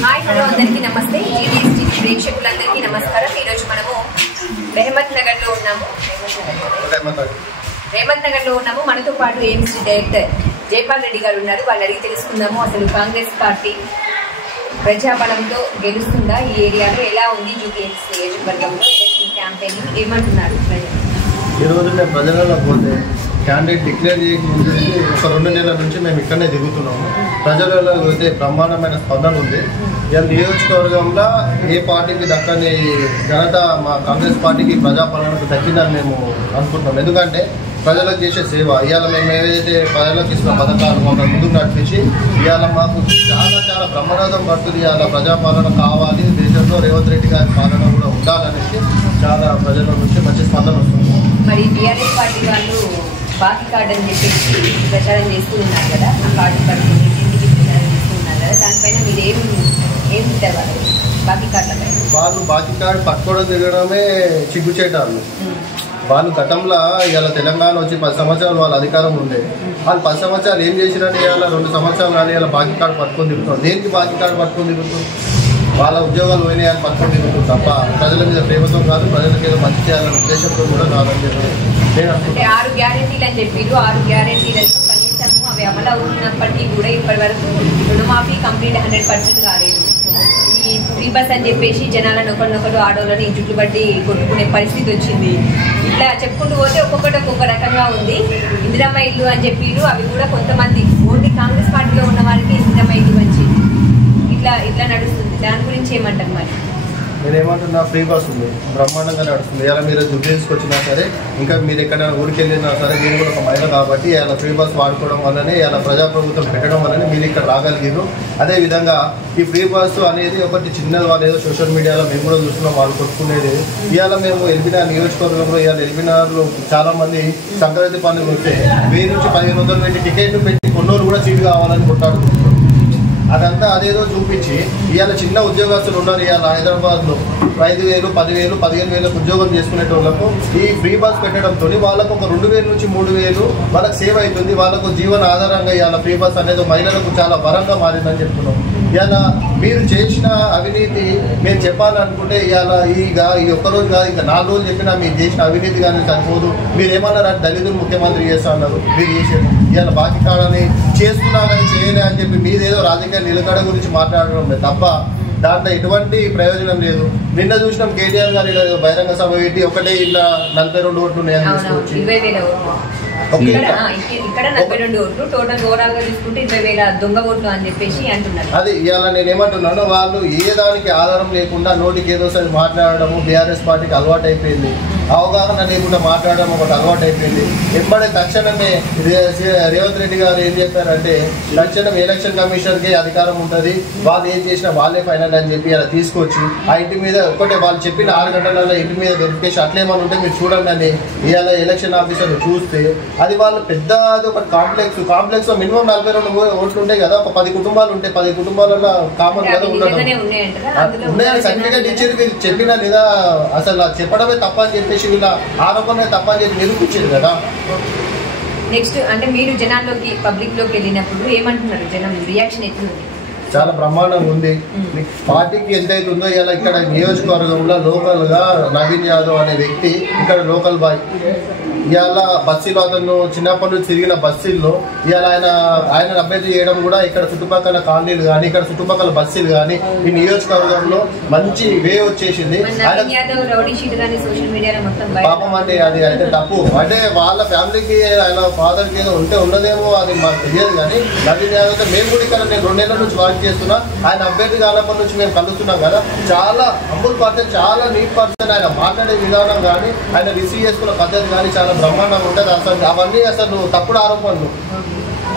Hi hello అందరికీ నమస్తే. GDS TV ప్రేక్షకులందరికీ నమస్కారం. ఈరోజు మనము రేవంత్ నగర్లో ఉన్నాము. మనతో పాటు ఏఎంసీ డైరెక్టర్ జైపాల్ రెడ్డి గారు ఉన్నారు. వాళ్ళు అడిగి తెలుసుకుందాము అసలు కాంగ్రెస్ పార్టీ ప్రజాబలంతో గెలుస్తుందా, ఈ ఏరియాలో ఎలా ఉంది, జూబ్లీహిల్స్ నియోజకవర్గంలో ఎలక్షన్ క్యాంపెయినింగ్ ఏమంటున్నారు ప్రజలు. ఈ రోజు మేము ప్రజలలో పోతే క్యాండిడేట్ డిక్లేర్ చేయకముందు ఒక 2 నెలల నుంచి మేము ఇక్కడనే దిగుతున్నాము. ప్రజలలో పోతే బ్రహ్మాండమైన స్పందన ఉంది. ఇవాళ నియోజకవర్గంలో ఏ పార్టీకి దక్కని ఘనత మా కాంగ్రెస్ పార్టీకి ప్రజాపాలనకు దక్కిందని మేము అనుకుంటున్నాం. ఎందుకంటే ప్రజలకు చేసే సేవ ఇవాళ మేము ఏదైతే ప్రజలకు ఇచ్చిన పథకాలు మమ్మల్ని ముందుకు నడిపించి ఇవాళ మాకు చాలా బ్రహ్మరథం పడుతుంది. ఇవాళ ప్రజాపాలన కావాలి, దేశంలో రేవంత్ రెడ్డి గారి పాలన కూడా ఉండాలనేసి చాలా ప్రజల నుంచి మంచి స్పందన వస్తుంది. మరి టీఆర్ఎస్ పార్టీ వాళ్ళు బాకీ కార్డు అని చెప్పేసి ప్రచారం చేస్తూ ఉన్నారు కదా, ఆ కార్డు పట్టుకుని ఇంటికి ప్రచారం చేస్తూ ఉన్నారు కదా, దానిపైన మీరు ఏం తెవాలి? బాకీ కార్డులపై వాళ్ళు బాకీ కార్డు పట్టుకోవడం తిరగడమే సిగ్గుచేటారు. వాళ్ళు గతంలో ఇవాళ తెలంగాణ వచ్చి 10 సంవత్సరాలు వాళ్ళ అధికారం ఉండే. వాళ్ళు 10 సంవత్సరాలు ఏం చేసిరని ఇవాళ 2 సంవత్సరాలు కానీ ఇలా బాకీ కార్డు పట్టుకొని తిరుగుతారు. దేనికి బాకీ కార్డు పట్టుకొని తిరుగుతుంది? వాళ్ళ ఉద్యోగాలు పోయినాయని పట్టుకొని తిరుగుతుంది తప్ప ప్రజల మీద ప్రేమతో కాదు, ప్రజలకు ఏదో మంచి చేయాలనే ఉద్దేశంతో కూడా కాదని చెప్పి అంటే 6 గ్యారెంటీలు అని చెప్పారు. 6 గ్యారెంటీలలో కనీసము అవి అమలు అవుతున్నప్పటికీ కూడా ఇప్పటి వరకు రుణమాఫీ కంప్లీట్ 100% కాలేదు. ఈ ఫ్రీ బస్ అని చెప్పేసి జనాలను ఒకరినొకరు ఆడోళ్ళని జుట్టు బట్టి కొట్టుకునే పరిస్థితి వచ్చింది. ఇట్లా చెప్పుకుంటూ పోతే ఒక్కొక్క రకంగా ఉంది. ఇందిరమ్మ ఇల్లు అని చెప్పారు, అవి కూడా కొంతమంది ఓన్లీ కాంగ్రెస్ పార్టీలో ఉన్న వారికి ఇందిరమ్మ ఇల్లు వచ్చి ఇట్లా నడుస్తుంది. దాని గురించి ఏమంటారు మరి? నేనేమంటున్నా, ఫ్రీ బస్ ఉంది, బ్రహ్మాండంగా నడుస్తుంది. ఇలా మీరు జూబ్లీహిల్స్కి వచ్చినా సరే, ఇంకా మీరు ఎక్కడైనా ఊరికి వెళ్ళినా సరే, మీరు కూడా ఒక మహిళ కాబట్టి ఇలా ఫ్రీ బస్ వాడుకోవడం వల్లనే ఇలా ప్రజాప్రభుత్వం పెట్టడం వల్లనే మీరు ఇక్కడ రాగలిగారు. అదేవిధంగా ఈ ఫ్రీ బస్ అనేది ఒకటి చిన్నది, వాళ్ళు ఏదో సోషల్ మీడియాలో మేము కూడా చూస్తున్నాం వాళ్ళు కొట్టుకునేది. ఇవాళ మేము ఎల్బీనగర్ నియోజకవర్గంలో ఇవాళ ఎల్బీనగర్లో చాలా మంది సంక్రాంతి పండుగ వస్తే 1000 నుంచి 1500 పెట్టి టికెట్లు పెట్టి కొన్నోరు కూడా సీటు కావాలని కొట్టాడుకుంటున్నారు. అదంతా అదేదో చూపించి ఇవాళ చిన్న ఉద్యోగస్తులు ఉన్నారు. ఇవాళ హైదరాబాద్లో 5000, 10,000, 15,000 ఉద్యోగం చేసుకునేటోళ్లకు ఈ ఫ్రీ బస్ పెట్టడంతో వాళ్ళకు ఒక 2,000 నుంచి 3,000 వాళ్ళకి సేవ్ అవుతుంది. వాళ్ళకు జీవన ఆధారంగా ఇవాళ ఫ్రీ బస్ అనేది మహిళలకు చాలా వరంగా మారిందని చెప్తున్నాం. ఇవాళ మీరు చేసిన అవినీతి మేము చెప్పాలనుకుంటే ఇవాళ ఈ ఒక్కరోజు కాదు, ఇంకా 4 రోజులు చెప్పినా మీరు చేసిన అవినీతి కానీ సరిపోదు. మీరు ఏమన్నారు, దళితులు ముఖ్యమంత్రి చేస్తా అన్నారు, మీరు చేసేది ఇవాళ బాకీ కాడని చేస్తున్నా కానీ చేయలే అని చెప్పి మీరేదో రాజకీయ నిలకడ గురించి మాట్లాడడం తప్ప దాంట్లో ఎటువంటి ప్రయోజనం లేదు. నిన్న చూసినాం కేటీఆర్ గారు ఇలా బహిరంగ సభ పెట్టి ఒకటే ఇలా 42 ఓట్లు ఉన్నాయని తీసుకొచ్చి ఇక్కడ 42 ఓట్లు టోటల్ ఓవరాల్ గా తీసుకుంటే 20,000 దొంగ ఓట్లు అని చెప్పేసి అంటున్నారు. అది ఇవాళ నేనేమంటున్నాను, వాళ్ళు ఏ దానికి ఆధారం లేకుండా నోటికి ఏదో సరి మాట్లాడడము బీఆర్ఎస్ పార్టీకి అలవాటు అయిపోయింది. అవగాహన లేకుండా మాట్లాడడం ఒకటి అలవాటు అయిపోయింది. ఎప్పుడే తక్షణమే రేవంత్ రెడ్డి గారు ఏం చెప్పారంటే తక్షణం ఎలక్షన్ కమిషనర్కి అధికారం ఉంటుంది, వాళ్ళు ఏం చేసినా వాళ్ళే ఫైనల్ అని చెప్పి అలా తీసుకొచ్చి ఆ ఇంటి మీద ఒకటే వాళ్ళు చెప్పిన 6 గంటలలో ఇంటి మీద వెరిఫికేషన్ అట్లేమని ఉంటే మీరు చూడండి అని ఇవాళ ఎలక్షన్ ఆఫీసర్ చూస్తే అది వాళ్ళు పెద్ద ఒక కాంప్లెక్స్ మినిమం 42 ఓట్లు ఉంటాయి కదా, ఒక 10 కుటుంబాలు ఉంటాయి. 10 కుటుంబాలలో కామన్ కదా ఉండడం ఉన్నాయని సర్టిఫికేట్ ఇచ్చేది మీరు చెప్పినా లేదా అసలు చెప్పడమే తప్ప అని చెప్పేసి వీళ్ళ ఆరోపణ తప్ప అని చెప్పి నిరూపించారు కదా. నెక్స్ట్ అంటే మీరు జనాల్లోకి పబ్లిక్ లోకి వెళ్ళినప్పుడు ఏమంటున్నారు, జనం రియాక్షన్ ఎట్లుంది? చాలా బ్రహ్మాండంగా ఉంది. పార్టీకి ఎంతైతే ఉందో ఇలా ఇక్కడ నియోజకవర్గంలో లోకల్ గా నవీన్ యాదవ్ అనే వ్యక్తి ఇక్కడ లోకల్ బాయ్. ఇవాళ బస్సులో అతను చిన్నప్పటి నుంచి తిరిగిన బస్సుల్లో ఇవాళ ఆయన అభ్యర్థి చేయడం కూడా ఇక్కడ చుట్టుపక్కల కాలనీలు కానీ ఇక్కడ చుట్టుపక్కల బస్సులు కానీ ఈ నియోజకవర్గంలో మంచి వే వచ్చేసింది. పాపం అంటే అది అయితే తప్పు. అంటే వాళ్ళ ఫ్యామిలీకి ఆయన ఫాదర్కి ఏదో ఉంటే ఉన్నదేమో అది మాకు తెలియదు. కానీ నవీన్ యాదవ్ మేము కూడా ఇక్కడ నేను 2 నెలల నుంచి వర్క్ చేస్తున్నా. ఆయన అభ్యర్థి కానప్పటి నుంచి మేము కలుస్తున్నాం కదా. చాలా హంబుల్ పర్సన్, చాలా నీట్ పర్సన్. ఆయన మాట్లాడే విధానం కానీ ఆయన రిసీవ్ చేసుకున్న పద్ధతి కానీ చాలా బ్రహ్మాండంగా ఉంటుంది. అసలు అవన్నీ అసలు తప్పుడు ఆరోపణలు.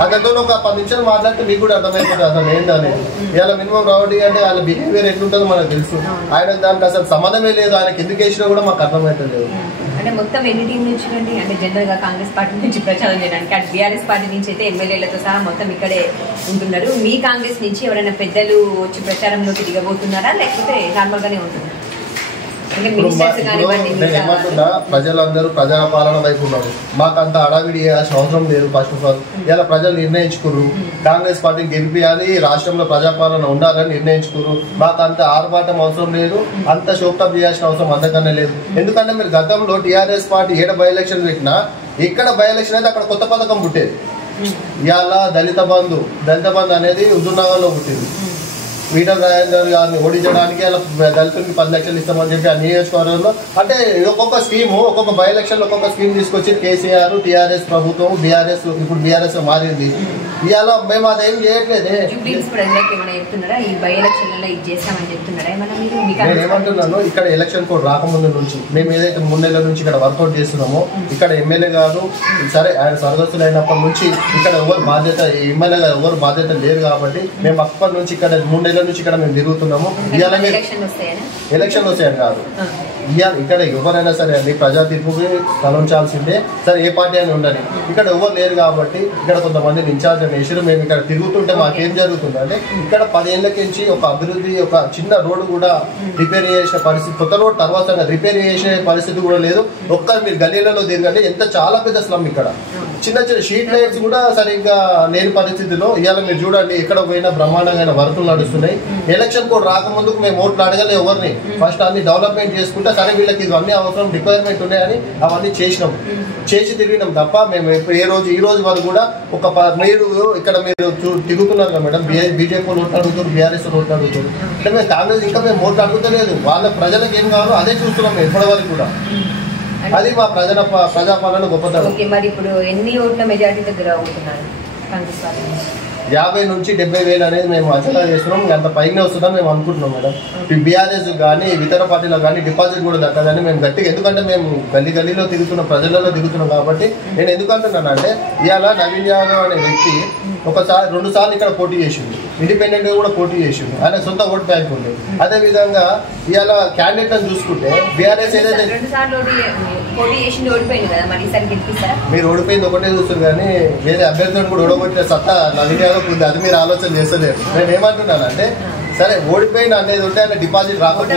అతనితో ఒక 10 నిమిషాలు మాట్లాడితే మీకు కూడా అర్థమైపోతుంది అసలు ఏంటని. ఇవాళ మినిమం రౌడీ అంటే వాళ్ళ బిహేవియర్ ఎట్లుంటుందో మనకు తెలుసు. ఆయన దానికి అసలు సంబంధమే లేదు. ఆయనకి ఎందుకు వేసినా కూడా మాకు అర్థమవుతలేదు. అంటే మొత్తం ఎన్ని టీం నుంచి రండి అంటే జనరల్ గా కాంగ్రెస్ పార్టీ నుంచి ప్రచారం చేయడానికి, అటు బీఆర్ఎస్ పార్టీ నుంచి అయితే ఎమ్మెల్యేలతో సహా మొత్తం ఇక్కడే ఉంటున్నారు. మీ కాంగ్రెస్ నుంచి ఎవరైనా పెద్దలు వచ్చి ప్రచారంలోకి దిగబోతున్నారా లేకపోతే నార్మల్ గానే ఉంటున్నారా? నేను ఏమంటున్నా, ప్రజలందరూ ప్రజాపాలన వైపు ఉన్నారు. మాకు అంత అడావిడి చేయాల్సిన అవసరం లేదు. ఫస్ట్ ఆఫ్ ఆల్ ఇలా ప్రజలు నిర్ణయించుకున్నారు కాంగ్రెస్ పార్టీని గెలిపియాలి, రాష్ట్రంలో ప్రజాపాలన ఉండాలని నిర్ణయించుకున్నారు. మాకు అంత ఆర్భాటం అవసరం లేదు, అంత షోక్టప్ చేయాల్సిన అవసరం అంతకన్నా లేదు. ఎందుకంటే మీరు గతంలో టీఆర్ఎస్ పార్టీ ఏడ బై ఎలక్షన్ పెట్టినా ఇక్కడ బై ఎలక్షన్ అయితే అక్కడ కొత్త పథకం పుట్టేది. ఇవాళ దళిత బంధు అనేది హుజూర్నగర్లో పుట్టింది. ఈటల రాజేందర్ గారిని ఓడించడానికి అలా దళితులకి 10 లక్షలు ఇస్తామని చెప్పి ఆ నియోజకవర్గంలో అంటే ఒక్కొక్క స్కీము ఒక్కొక్క బై ఎలక్షన్ లో ఒక్కొక్క స్కీమ్ తీసుకొచ్చి కేసీఆర్ టీఆర్ఎస్ ప్రభుత్వం బీఆర్ఎస్ ఇప్పుడు బీఆర్ఎస్ మారింది. ఇవాళ మేము అదేం చేయట్లేదే. నేను ఏమంటున్నాను, ఇక్కడ ఎలక్షన్ కోడ్ రాకముందు నుంచి మేము ఏదైతే 3 నెలల నుంచి ఇక్కడ వర్కౌట్ చేస్తున్నామో ఇక్కడ ఎమ్మెల్యే గారు సరే ఆయన స్వర్గస్థులైనప్పటి నుంచి ఇక్కడ ఎవరు బాధ్యత ఎమ్మెల్యే గారు ఎవరు బాధ్యత లేదు కాబట్టి మేము అప్పటి నుంచి ఇక్కడ 3 నెలల నుంచి ఇక్కడ మేము తిరుగుతున్నాము. ఇవాళ మీరు ఎలక్షన్లు వస్తాయని కాదు, ఇవాళ ఇక్కడ ఎవరైనా సరే అండి ప్రజా తీర్పుకి తలంచాల్సిందే. సరే ఏ పార్టీ అని ఉండాలి, ఇక్కడ ఎవరు లేరు కాబట్టి ఇక్కడ కొంతమందిని ఇన్ఛార్జ్ వేసారు. మేము ఇక్కడ తిరుగుతుంటే మాకేం జరుగుతుంది అంటే ఇక్కడ 10 ఏళ్ళకించి ఒక అభివృద్ధి ఒక చిన్న రోడ్డు కూడా రిపేర్ చేసిన పరిస్థితి, కొత్త రోడ్ తర్వాత రిపేర్ చేసే పరిస్థితి కూడా లేదు. మీరు గల్లీలలో తిరగండి, ఎంత చాలా పెద్ద స్లమ్ ఇక్కడ, చిన్న చిన్న షీట్ లైట్స్ కూడా సరిగ్గా లేని పరిస్థితిలో ఇవాళ మీరు చూడండి ఎక్కడ పోయినా బ్రహ్మాండమైన వర్కులు నడుస్తున్నాయి. ఎలక్షన్ కూడా రాకముందుకు మేము ఓట్లు అడగలే ఎవరిని, ఫస్ట్ అన్ని డెవలప్మెంట్ చేసుకుంటే సరే వీళ్ళకి ఇవన్నీ అవసరం రిక్వైర్మెంట్ ఉన్నాయని అవన్నీ చేసి తిరిగినాం తప్ప మేము ఈ రోజు వరకు కూడా మీరు ఇక్కడ మీరు తిరుగుతున్నారు కదా మేడం, బీజేపీ ఓట్లు అడుగుతారు, బీఆర్ఎస్ ఓట్లు అడుగుతారు అంటే మేము కాంగ్రెస్ ఇంకా మేము ఓట్లు అడుగుతలేదు. వాళ్ళ ప్రజలకు ఏం కావాలో అదే చూస్తున్నాం మేము ఇప్పటి వరకు కూడా. అది మా ప్రజాపాలన గొప్పతనం. మరి ఇప్పుడు ఎన్ని ఓట్ల మెజారిటీ దగ్గర అవుతున్నారు? 50 నుంచి 70,000 అనేది మేము అంచనా చేస్తున్నాం. అంత పైనే వస్తుందని మేము అనుకుంటున్నాం మేడం. బీఆర్ఎస్ కానీ ఇతర పార్టీలకు కానీ డిపాజిట్ కూడా దక్కదని మేము గట్టిగా, ఎందుకంటే మేము గల్లీలో తిరుగుతున్నాం, ప్రజలలో తిరుగుతున్నాం కాబట్టి నేను ఎందుకంటున్నాను అంటే ఇవాళ నవీన్ యాదవ్ అనే వ్యక్తి 2 సార్లు ఇక్కడ పోటీ చేసిండు, ఇండిపెండెంట్ గా కూడా పోటీ చేసిండు, ఆయన సొంత ఓట్ బ్యాంక్ ఉంది. అదే విధంగా ఇవాళ క్యాండిడేట్ అని చూసుకుంటే బీఆర్ఎస్ ఏదైతే మీరు ఓడిపోయింది ఒకటే చూస్తారు కానీ వేరే అభ్యర్థులను కూడా ఓడగొట్టిన సత్తా నవీన్ యాదవ్ ఉంది. అది మీరు ఆలోచన చేస్తలేరు. నేను ఏమంటున్నాను అంటే సరే ఓడిపోయిన అనేది ఉంటే ఆయన డిపాజిట్ రాకపోతే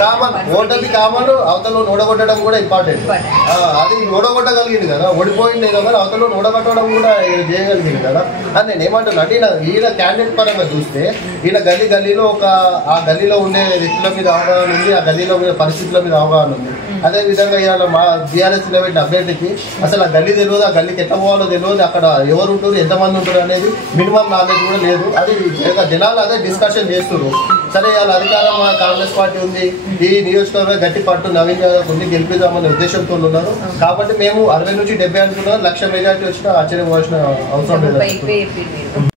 కామన్, ఓటమి కామన్, అవతల ఓడగొట్టడం కూడా ఇంపార్టెంట్. అది ఓడగొట్టగలిగింది కదా, ఓడిపోయింది ఏదో కానీ అవతల ఓడగొట్టడం కూడా చేయగలిగింది కదా అని నేను ఏమంటున్నా అంటే ఈయన క్యాండిడేట్ పరంగా చూస్తే ఈయన గల్లీలో ఆ గల్లీలో ఉండే వ్యక్తుల మీద అవగాహన ఉంది, ఆ గల్లీలో మీద పరిస్థితుల మీద అవగాహన ఉంది. అదే విధంగా ఇవాళ మా బీఆర్ఎస్ పెట్టిన అభ్యర్థికి అసలు ఆ గల్లీ తెలియదు, ఆ గల్లీకి ఎట్లా పోవాలో తెలియదు, అక్కడ ఎవరు ఉంటారు ఎంతమంది ఉంటారు అనేది మినిమం నాలెడ్జ్ కూడా లేదు. అది జనాలు అదే డిస్కషన్ చేస్తున్నారు. సరే ఇవాళ అధికారం కాంగ్రెస్ పార్టీ ఉంది, ఈ నియోజకవర్గం గట్టి పట్టు నవీన్ యాదవ్ ఉంది, గెలిపిద్దామనే ఉద్దేశంతో ఉన్నారు. కాబట్టి మేము 60 నుంచి 70 అనుకున్నాం, 1,00,000 మెజార్టీ వచ్చినా ఆశ్చర్యపోవాల్సిన అవసరం లేదు.